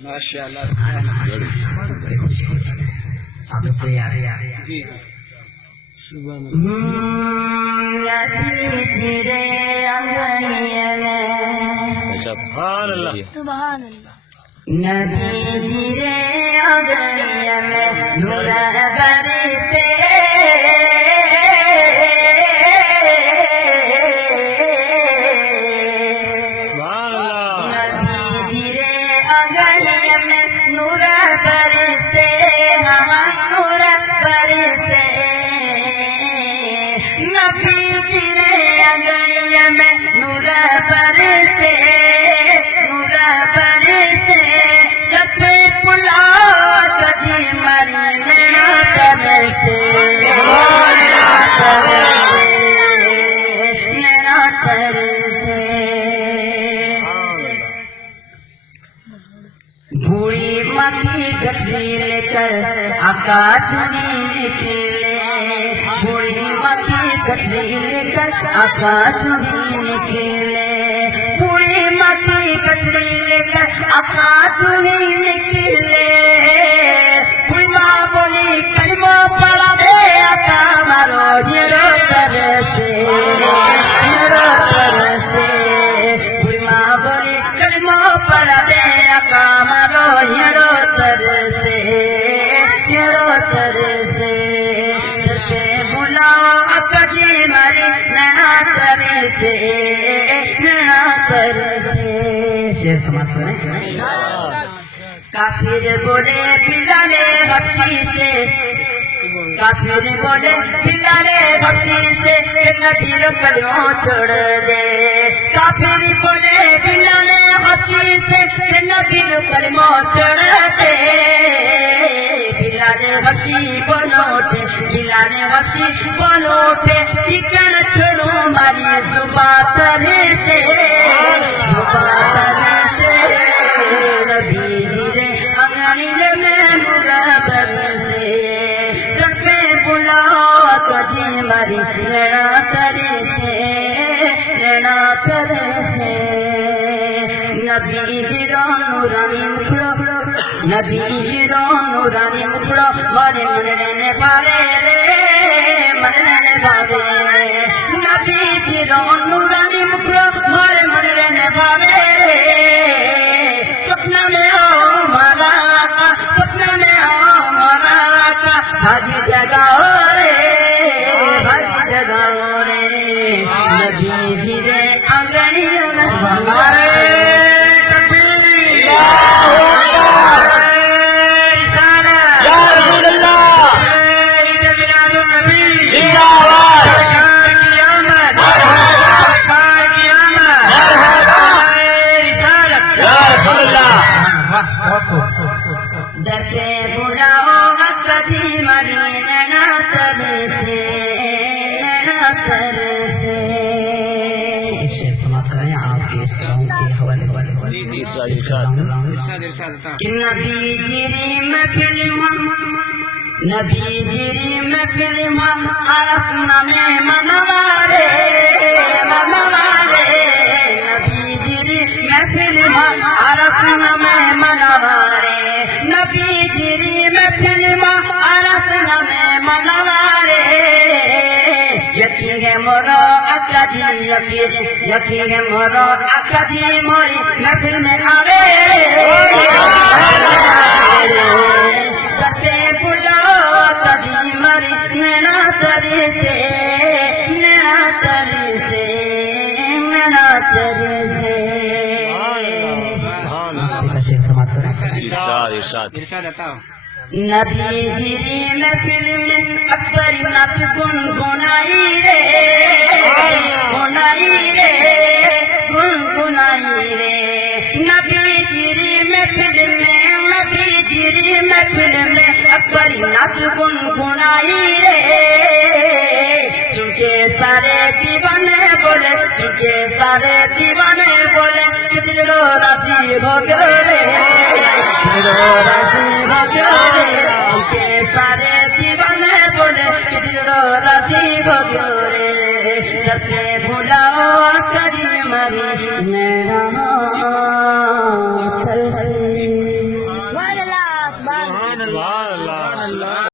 ماشاءاللہ آپ لوگ تیار ہیں؟ جی سبحان اللہ سبحان اللہ نبی جیرے آگنی میں نور برسے سبحان اللہ نبی جیرے آگنی میں نور برسے نور برسے نبی جیرے آگنی میں نور برسے نور برسے بوڑھی مکھی گٹری لے کر آکاش میں نکلے بوڑھی مکھی گٹری لے کر آکاش میں نکلے بوڑھی مکھی گٹری لے کر آکاش میں نکلے بوڑھی ماں بولی کلمہ پڑھ دے آقا مارو جیرو ترسے جیرو ترسے بوڑھی ماں بولی کلمہ پڑھ دے آقا مارو جیرو ترسے جیرو ترسے در پہ بلاؤ آقا جی ماری نیا ترسے نیا ترسے شیر سماعت کریں کافر بولے بلالے بخشی سے کافر بولے بلالے بخشی سے کہ نبی رو کلمہ چھوڑ دے کافر بولے بلالے بخشی سے کہ نبی رو کلمہ چھوڑ دے بلالے بخشی بولو اٹھے بلالے بخشی بولو اٹھے ٹھکن چھوڑو ماری زباں ترے سے زباں ترے سے نبی جیرے آگنی میں نور برسے در پہ بلاؤ تو جی ماری نیڑا ترسے نیڑا ترسے نبی جیرو نورانی مکھڑو نبی جیرو نورانی مکھڑو مارے مننے بارے رے مننے بارے رے نبی جیرو نورانی مکھڑو مارے مننے بارے رے سپنا میں آؤ ہمارا آقا سپنا میں آؤ ہمارا آقا بھاگی جگاؤ رے بھاگی جگاؤ رے نبی جیرے آنگنی میں ہمارے دکے بلاؤ آقا جی ماری نینا ترسے نینا ترسے شیر سماعت کریں آپ کے سلام کے حوالے سے کہ نبی جیری میں فلم نبی جیری میں فلم عرفنا میں منوارے منوارے نبی جیری میں فلم عرفنا میں منوارے نبی جیری میں فلم عرفنا میں منوارے یقین ہے مورو آقا جی یقین ہے مورو آقا جی موری محفل میں آوے دتے بلاؤ آقا جی ماری نینا ترسے نینا ترسے نینا ترسے ارشاد عطا نبی جیری میں فلم اکبر نت گنگنائی رے گنائی رے گنگنائی رے نبی جیری میں فلم نبی جیری میں فلم اکبر نت گنگنائی رے کیونکہ سارے دیوانے بولے کیونکہ سارے دیوانے بولے کتنے راضی ہو گئے راضی ہو گئے سارے دیوانے بولے کتنے راضی ہو گئے در پہ بلاؤ آقا جی ماری نینا سبحان اللہ